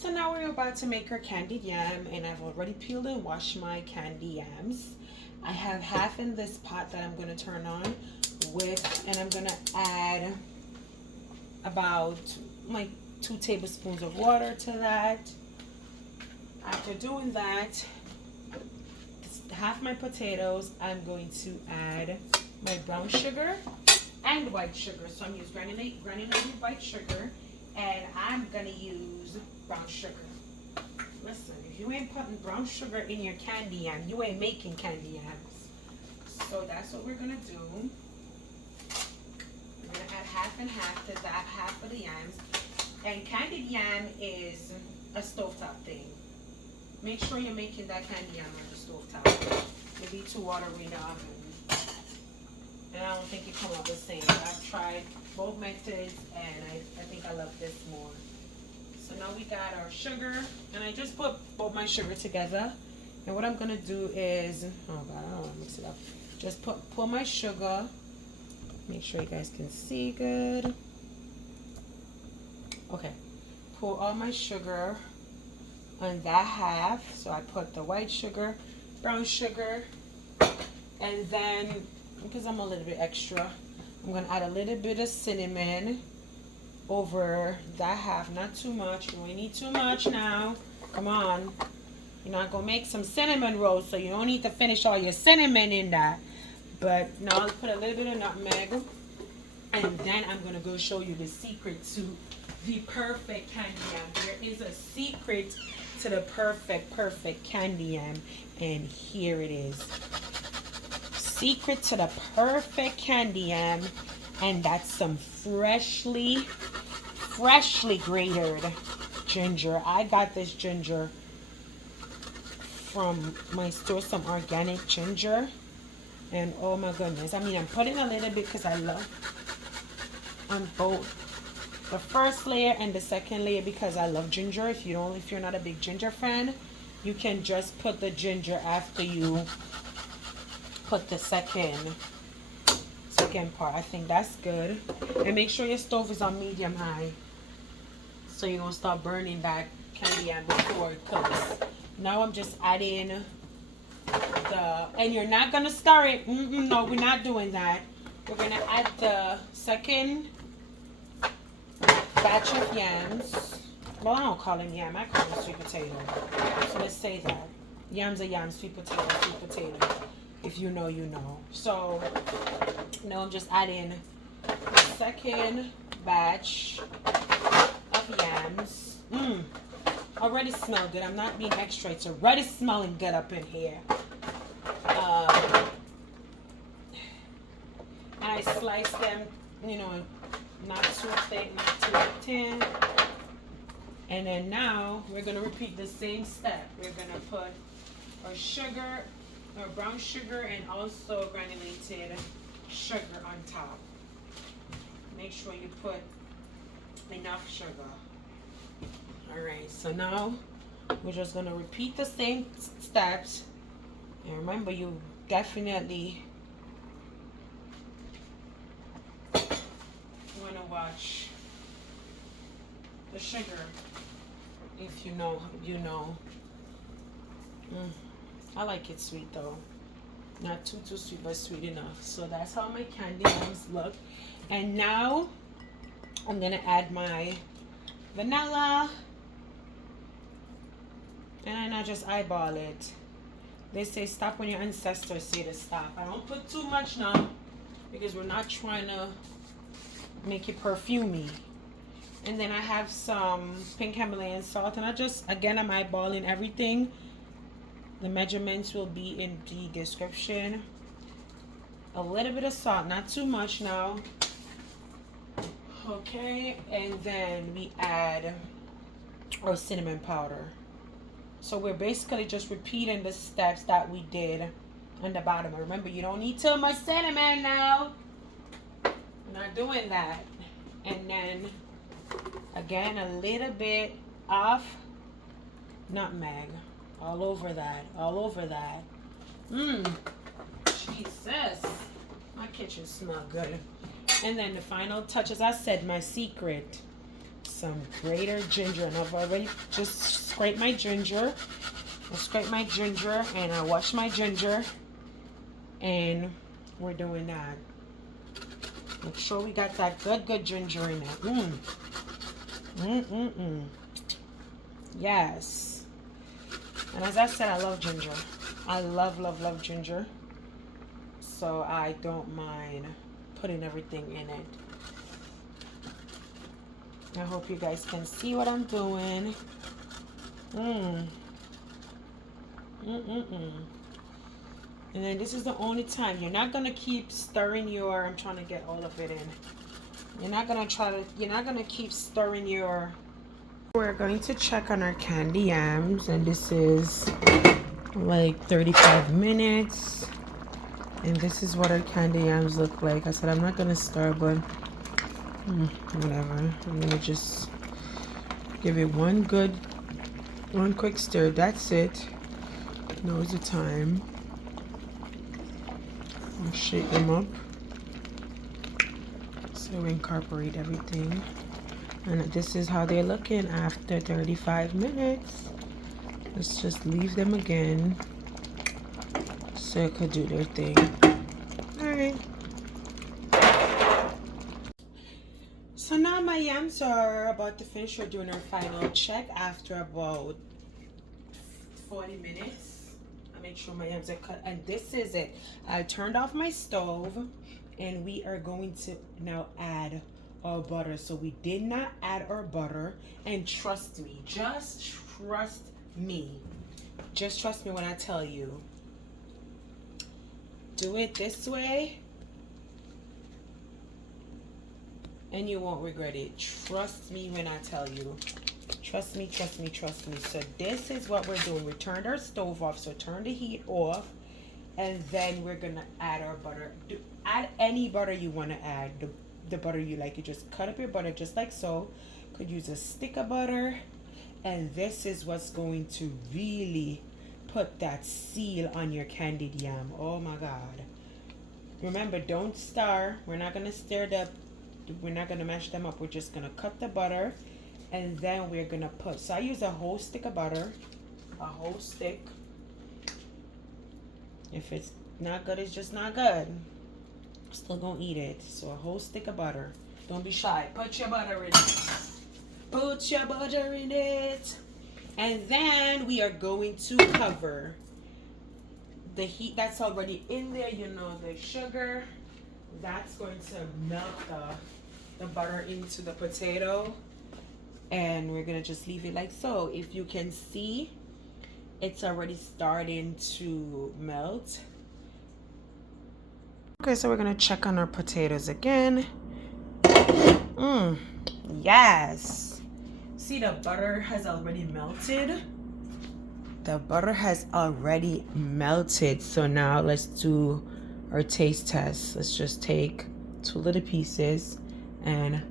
So now we're about to make our candied yam, and I've already peeled and washed my candy yams. I have half in this pot that I'm going to turn on with, and I'm going to add about like 2 tablespoons of water to that. After doing that, half my potatoes, I'm going to add my brown sugar and white sugar. So I'm using granulated white sugar, and I'm going to use brown sugar. Listen, if you ain't putting brown sugar in your candy yam, you ain't making candy yams. So that's what we're going to do. We're going to add half and half to that half of the yams. And candied yam is a stovetop thing. Make sure you're making that candy yam on the stovetop. It'll be too watery in the oven. And I don't think it comes out the same. I've tried both methods, and I think I love this more. So now we got our sugar, and I just put both my sugar together. And what I'm gonna do is, oh God, I don't want to mix it up. Just pour my sugar. Make sure you guys can see good. Okay, pour all my sugar on that half. So I put the white sugar, brown sugar, and then because I'm a little bit extra, I'm gonna add a little bit of cinnamon over that half. Not too much. You don't need too much now. Come on. You're not gonna make some cinnamon rolls, so you don't need to finish all your cinnamon in that. But now I'll put a little bit of nutmeg, and then I'm gonna go show you the secret to the perfect candy yam. There is a secret to the perfect candy yam, and here it is. Secret to the perfect candy yam, and that's some freshly grated ginger. I got this ginger from my store, some organic ginger, and oh my goodness, I mean, I'm putting a little bit because I love on both the first layer and the second layer because I love ginger. If you're not a big ginger fan, you can just put the ginger after you put the second part. I think that's good. And make sure your stove is on medium high, so you won't start burning that candy yam before it cooks. Now I'm just adding and you're not gonna stir it. No, we're not doing that. We're gonna add the second batch of yams. Well, I don't call them yam, I call them sweet potato. So let's say that. Yams are yams, sweet potato. If you know, you know. So now I'm just adding the second batch of yams. Already smell good. I'm not being extra. It's already smelling good up in here. And I slice them, not too thick, not too thin. And then now we're going to repeat the same step. We're going to put our sugar, our brown sugar, and also granulated sugar on top. Make sure you put enough sugar. Alright, so now we're just going to repeat the same steps. And remember, you definitely want to watch the sugar. If you know, you know. I like it sweet though. Not too sweet, but sweet enough. So that's how my candy yams look. And now I'm going to add my vanilla. And I just eyeball it. They say stop when your ancestors say to stop. I don't put too much now because we're not trying to make it perfumey. And then I have some pink Himalayan salt, and I'm eyeballing everything. The measurements will be in the description. A little bit of salt, not too much now. Okay, and then we add our cinnamon powder. So we're basically just repeating the steps that we did on the bottom. Remember, you don't need too much cinnamon now. We're not doing that. And then, again, a little bit of nutmeg. All over that. Jesus. My kitchen smells good. And then the final touch, as I said, my secret some grated ginger, and I've already just scraped my ginger. I scraped my ginger and I washed my ginger, and we're doing that. Make sure we got that good ginger in there. Yes. And as I said, I love ginger. I love ginger. So I don't mind putting everything in it. I hope you guys can see what I'm doing. And then this is the only time you're not gonna keep stirring your, I'm trying to get all of it in. You're not gonna keep stirring your. We're going to check on our candy yams, and this is like 35 minutes. And this is what our candy yams look like. I said I'm not gonna stir, but whatever. I'm gonna just give it one quick stir. That's it. Now's the time. I'll shake them up so we incorporate everything. And this is how they're looking after 35 minutes. Let's just leave them again so it could do their thing. Alright. So now my yams are about to finish. We're doing our final check after about 40 minutes. I make sure my yams are cut, and this is it. I turned off my stove, and we are going to now add our butter. So we did not add our butter, and trust me, just trust me when I tell you, do it this way and you won't regret it. Trust me when I tell you. Trust me. So this is what we're doing. We turned our stove off, so turn the heat off, and then we're gonna add our butter. Add any butter you want to add, the butter you like. You just cut up your butter just like so. Could use a stick of butter, and this is what's going to really put that seal on your candied yam. Oh my God. Remember, don't stir. We're not gonna stir we're not gonna mash them up. We're just gonna cut the butter, and then we're gonna put, so I use a whole stick of butter, a whole stick. If it's not good, it's just not good. Still gonna eat it. So a whole stick of butter. Don't be shy. Put your butter in it. Put your butter in it. And then we are going to cover the heat that's already in there. You know, the sugar. That's going to melt the butter into the potato. And we're gonna just leave it like so. If you can see, it's already starting to melt. Okay, so we're gonna check on our potatoes again. Yes. See, the butter has already melted. The butter has already melted. So now let's do our taste test. Let's just take 2 little pieces and